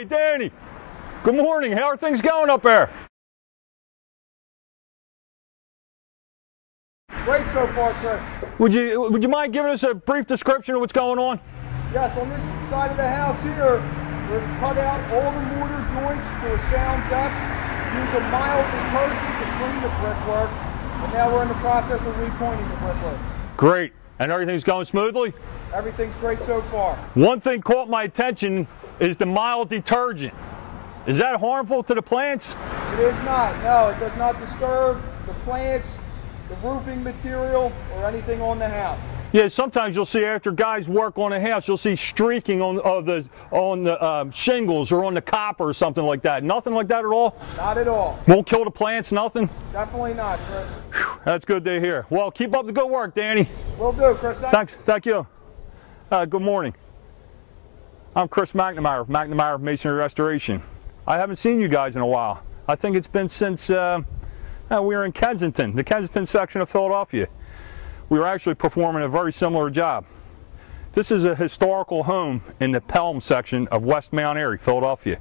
Hey, Danny. Good morning. How are things going up there? Great so far, Chris. Would you mind giving us a brief description of what's going on? Yes, on this side of the house here, we've cut out all the mortar joints to a sound depth, use a mild detergent to clean the brickwork, and now we're in the process of repointing the brickwork. Great. And everything's going smoothly? Everything's great so far. One thing caught my attention is the mild detergent. Is that harmful to the plants? It is not. No, it does not disturb the plants, the roofing material, or anything on the house. Yeah, sometimes you'll see after guys work on a house, you'll see streaking on the shingles or on the copper or something like that. Nothing like that at all? Not at all. Won't kill the plants, nothing? Definitely not, Chris. Whew, that's good to hear. Well, keep up the good work, Danny. Will do, Chris. Thanks. Thank you. Good morning. I'm Chris McNamara of McNamara Masonry Restoration. I haven't seen you guys in a while. I think it's been since we were in Kensington, the Kensington section of Philadelphia. We were actually performing a very similar job. This is a historical home in the Pelham section of West Mount Airy, Philadelphia.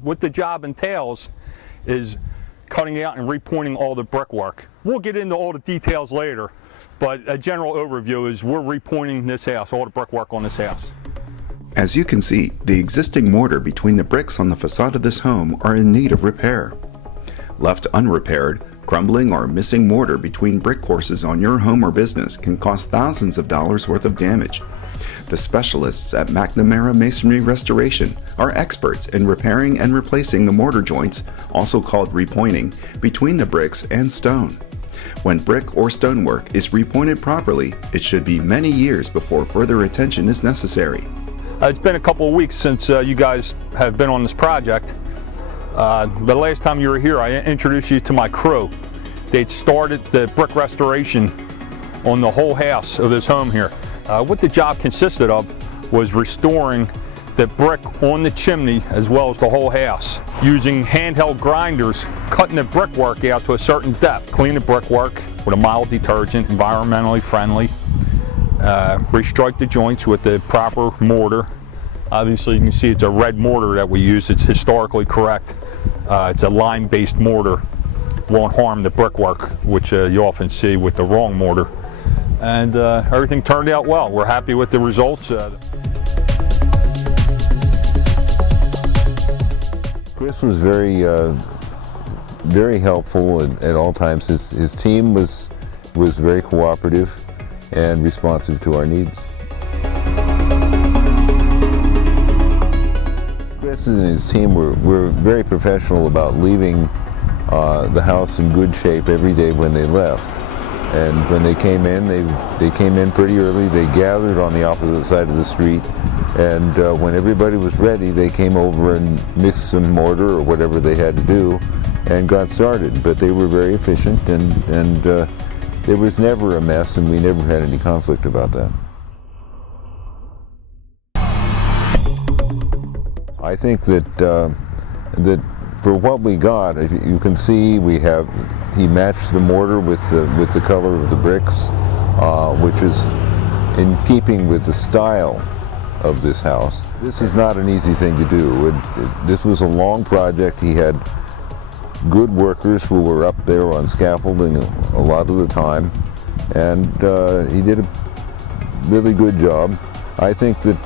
What the job entails is cutting out and repointing all the brickwork. We'll get into all the details later, but a general overview is we're repointing this house, all the brickwork on this house. As you can see, the existing mortar between the bricks on the facade of this home are in need of repair. Left unrepaired, crumbling or missing mortar between brick courses on your home or business can cost thousands of dollars worth of damage. The specialists at McNamara Masonry Restoration are experts in repairing and replacing the mortar joints, also called repointing, between the bricks and stone. When brick or stonework is repointed properly, it should be many years before further attention is necessary. It's been a couple of weeks since you guys have been on this project. The last time you were here, I introduced you to my crew. They'd started the brick restoration on the whole house of this home here. What the job consisted of was restoring the brick on the chimney as well as the whole house, using handheld grinders, cutting the brickwork out to a certain depth, clean the brickwork with a mild detergent, environmentally friendly, restrike the joints with the proper mortar. Obviously you can see it's a red mortar that we use. It's historically correct. It's a lime-based mortar. Won't harm the brickwork, which you often see with the wrong mortar. And everything turned out well. We're happy with the results. Chris was very helpful at all times. His team was very cooperative and responsive to our needs. Chris and his team were very professional about leaving the house in good shape every day when they left. And when they came in, they came in pretty early. They gathered on the opposite side of the street, and when everybody was ready, they came over and mixed some mortar or whatever they had to do and got started. But they were very efficient, and there was never a mess, and we never had any conflict about that. I think that for what we got, if you can see, he matched the mortar with the color of the bricks, which is in keeping with the style of this house. This is not an easy thing to do. This was a long project. He had good workers who were up there on scaffolding a lot of the time, and he did a really good job. I think that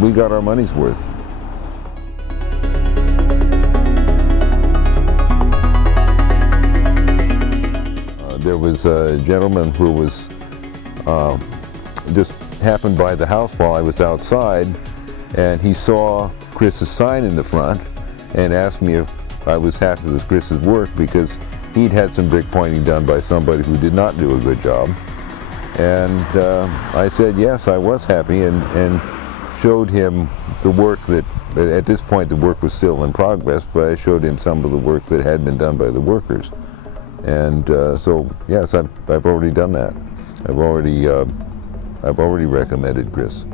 we got our money's worth. There was a gentleman who was just happened by the house while I was outside, and he saw Chris's sign in the front and asked me if I was happy with Chris's work, because he'd had some brick pointing done by somebody who did not do a good job. And I said yes, I was happy, and showed him the work that, at this point the work was still in progress, but I showed him some of the work that had been done by the workers. And so yes, I've already done that. I've already recommended Chris.